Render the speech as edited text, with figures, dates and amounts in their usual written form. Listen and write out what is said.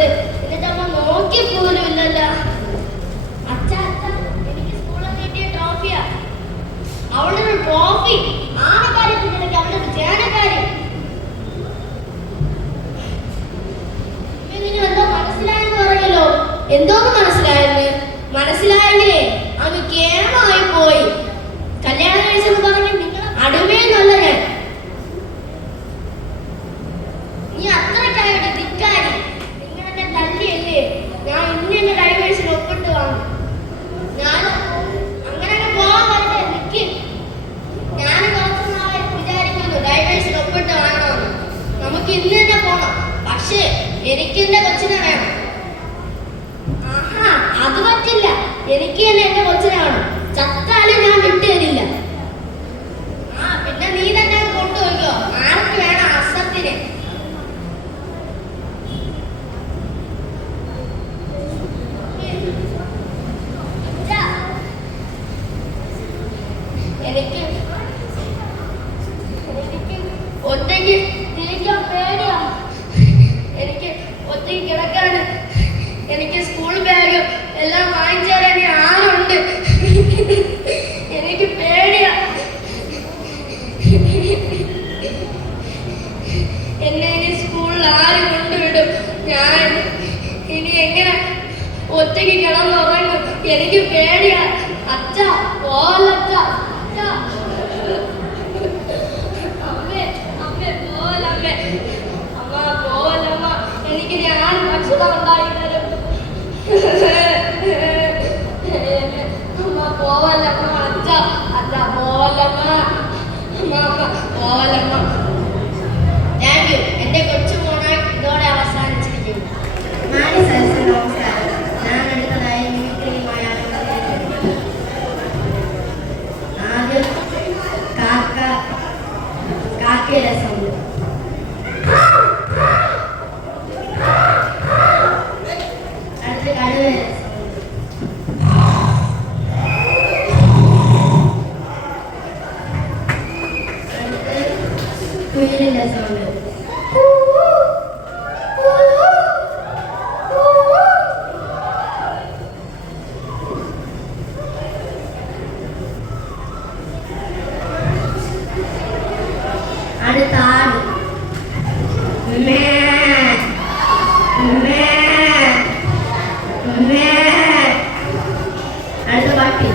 വന്നത്. എന്നിട്ട് അമ്മ നോക്കി പോലും ഇല്ലല്ലോ. അച്ഛ എനിക്ക് സ്കൂളിൽ കിട്ടിയ ട്രോഫിയാ. അവളുടെ ഒരു ട്രോഫി ആനക്കാരി കുഞ്ഞിലേക്ക് അവളുടെ ഒരു ചേനക്കാരി. എന്തോ മനസ്സിലായെന്ന് പറയല്ലോ. എന്തോന്ന് മനസ്സിലായെന്ന്? മനസ്സിലായെങ്കിലേ അങ്ങ് കേമായി പോയി. കല്യാണം കഴിച്ചെന്ന് പറഞ്ഞ് നിങ്ങൾ അടിമയെന്നല്ല ഞാൻ. നീ അത്രക്കായിട്ട് ധിക്കാരി. നിങ്ങൾ എന്നെ തല്ലിയല്ലേ? ഞാൻ ഇന്ന് എന്റെ ഡൈവേഴ്സിന് ഒപ്പിട്ട് വാങ്ങും. ഞാൻ അങ്ങനെ പോകാൻ പറ്റേ നിൽക്കും. ഞാൻ കുറച്ച് നാളെ വിചാരിക്കുന്നു ഡൈവേഴ്സിന് ഒപ്പിട്ട് വാങ്ങണമെന്ന്. നമുക്ക് ഇന്ന് തന്നെ പോണം. പക്ഷേ എനിക്ക് എന്റെ കൊച്ചിനെ വേണം. ആഹാ, അത് പറ്റില്ല. എനിക്ക് തന്നെ എന്റെ കൊച്ചിനെ വേണം. ചത്താലും ഞാൻ വിട്ടുതരില്ല. ആ പിന്നെ നീ തന്നെ കൊണ്ടുപോയിക്കോ. ആർക്ക് വേണം അസത്തിനെ? എനിക്ക് ഒറ്റയ്ക്ക് ഇരിക്കാൻ പേടിയാ. എനിക്ക് ഒറ്റയ്ക്ക് കിടക്കാന്. എനിക്ക് സ്കൂൾ ബാഗും എല്ലാം വാങ്ങിച്ചു തരാൻ ആരുണ്ട്? എനിക്ക് പേടിയാ. എന്നെ ഇനി സ്കൂളിൽ ആര് കൊണ്ടുവിടും? ഞാൻ ഇനി എങ്ങനെ ഒറ്റയ്ക്ക് കിടന്നുറങ്ങും? എനിക്ക് പേടിയാ. അച്ഛ പോലച്ഛ. അമ്മേ അമ്മേ പോലമ്മേ. അമ്മ പോലമ്മ. എനിക്ക് ഞാൻ ഭക്ഷണം ഉണ്ടാക്കി തരും. അമ്മ പോവല്ലമ്മ. അച്ഛ അച്ഛ പോലമ്മ. അമ്മ പോലമ്മ. Thank you. എന്റെ കൊച്ചു മോനായി ഇതോടെ അവസാനിച്ചിരിക്കുന്നു. നമസ്കാരം. ഞാൻ എടുത്തതായി മിമിക്രിയുമായി ആദ്യം കാക്കയുടെ സൗണ്ട്. അടുത്ത കടുവയുടെ സൗണ്ട്. അടുത്ത് കുയിലിന്റെ സൗണ്ട്. അടുത്ത ആട്. അടുത്ത പട്ടി.